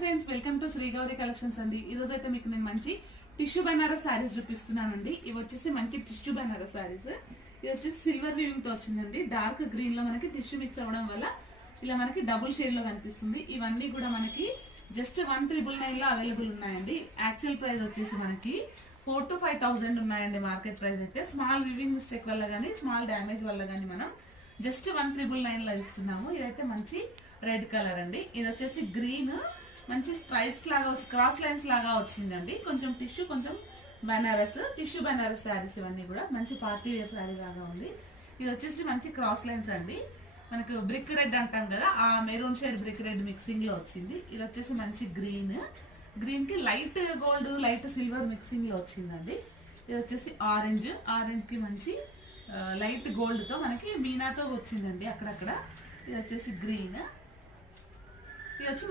Friends, welcome to Sri Gowri collections అండి. ఈ రోజు అయితే మీకు నేను మంచి టిష్యూ బనారస్ శారీస్ చూపిస్తున్నానండి. ఇవి వచ్చేసి మంచి టిష్యూ బనారస్ శారీస్. ఇది వచ్చేసి సిల్వర్ వీవింగ్ తో వచ్చిందండి. డార్క్ గ్రీన్ లో మనకి టిష్యూ మిక్స్ అవ్వడం వల్ల ఇలా మనకి డబుల్ షేడ్ లో కనిపిస్తుంది. ఇవన్నీ కూడా మనకి జస్ట్ 1,999 లో అవైలబుల్ ఉన్నాయండి. యాక్చువల్ ప్రైస్ వచ్చేసి మనకి 4,000 to 5,000 ఉన్నాయండి మార్కెట్ ప్రైస్ అయితే. స్మాల్ వీవింగ్ మిస్టేక్ వల్ల కానీ స్మాల్ డ్యామేజ్ వల్ల కానీ మనం జస్ట్ 1,999 లో ఇస్తున్నాము. ఇదైతే మంచి రెడ్ కలర్ అండి. ఇది వచ్చేసి గ్రీన్ మంచి స్ట్రైప్స్ లాగా క్రాస్ లైన్స్ లాగా వచ్చిందండి. కొంచెం టిష్యూ కొంచెం బనారస్ టిష్యూ బనారస్ శారీస్ ఇవన్నీ కూడా మంచి పార్టీ వేర్ శారీ లాగా ఉంది. ఇది వచ్చేసి మంచి క్రాస్ లైన్స్ అండి. మనకు బ్రిక్ రెడ్ అంటాం కదా, ఆ maroon shade brick red mixing లో వచ్చింది. ఇది వచ్చేసి మంచి గ్రీన్ కి light gold light silver mixing లో వచ్చిందండి. ఇది వచ్చేసి ఆరెంజ్ కి మంచి లైట్ గోల్డ్ తో మనకి మీనాతో వచ్చిందండి అక్కడక్కడ. ఇది వచ్చేసి గ్రీన్. ఇది వచ్చి